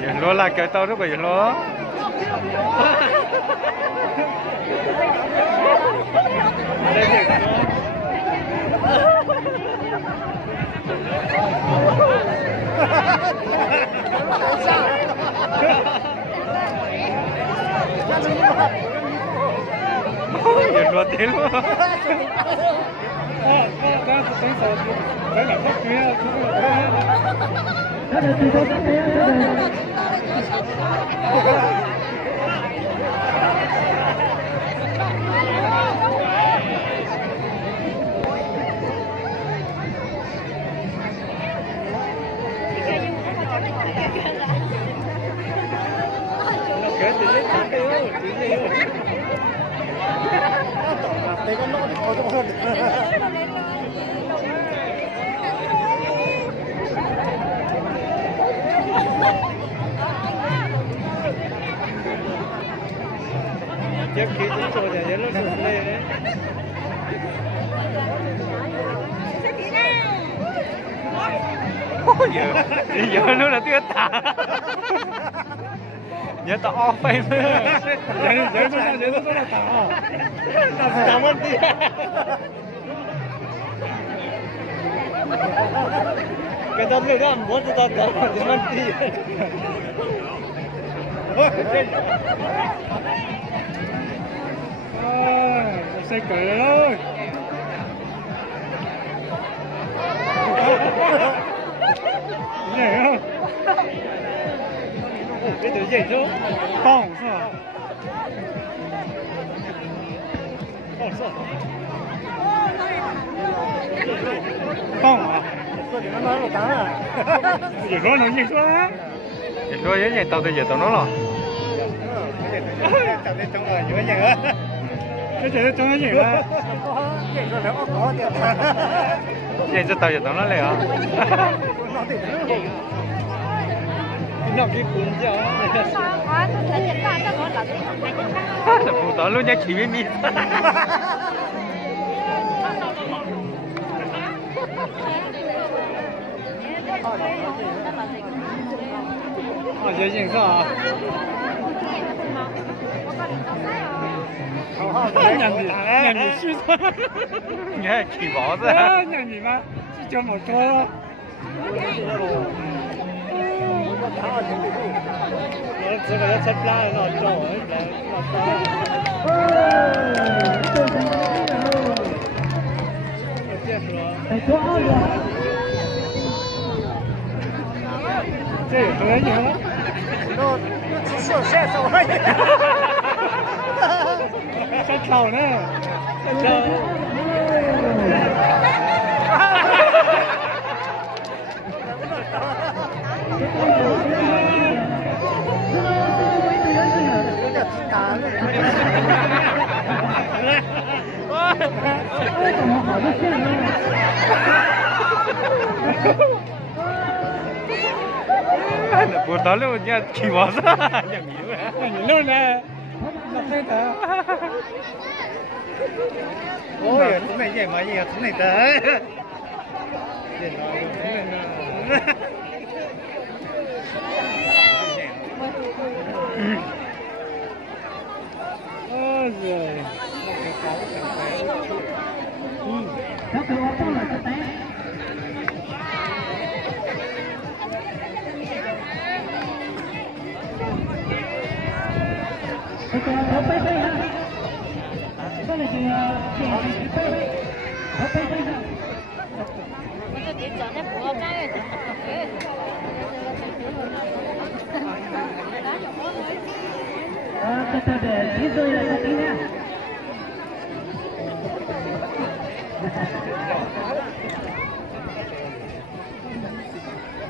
Dừng luôn là cái tao rất là dừng luôn. Dừng luôn tí luôn. Chắc khi chúng tôi thì nó sụp lên đấy. Giờ nó là tiếng tả. Nhớ tao off phải nữa. Giờ nó là tả. Cảm ơn chị. Cái tao người đó muốn tao cảm ơn chị. Xe cười rồi. Nhảy không? Cái thứ gì chứ? Không sao? Không sao? Không à? Nó nói một cái à? Chỉ có nó nhìn xuống á. Chỉ có với nhảy tao từ giờ tao nói rồi. Tao đi trong rồi dưới nhảy á. Cái chuyện đó trong cái gì đó? Vậy cho tao giờ tao nói lại hả? Nó cái cuốn cho phụ tao luôn nhá chỉ biết mi. Giờ gì sao? Nhận gì suy thôi. Nghe kỳ bỏ ra. Nhận gì mà? Chỉ cho một thôi.这个要吃辣的那种，这有多远吗？那只有线手而已。还烤呢，还烤。Buổi tối luôn nha, chỉ bỏ raอย่างนี้เลยอย่างนี้เลยเราไม่ได้โอ้ยถุงไหนใหญ่มาเยอะถุงไหนเด้อเดี๋ยวเราถุงไหนนะโอ้ยถ้าคือว่าต้องหลังจะแตะ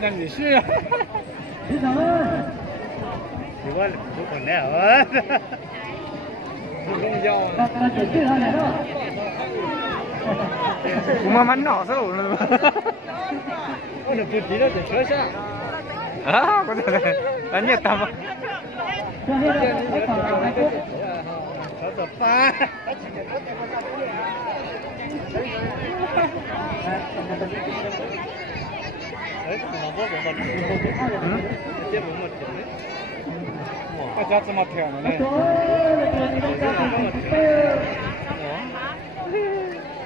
那你是啊？你我不可能啊！不用叫啊！我慢慢拿手了嘛。我那不提了，在车上。啊，我这人家打吗？我的爸！大家这么漂亮呢？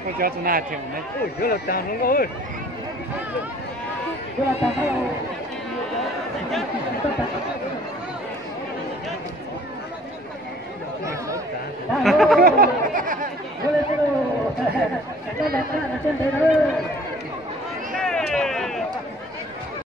我家住哪条呢？哦，原来当中个。哈哈哈哈哈！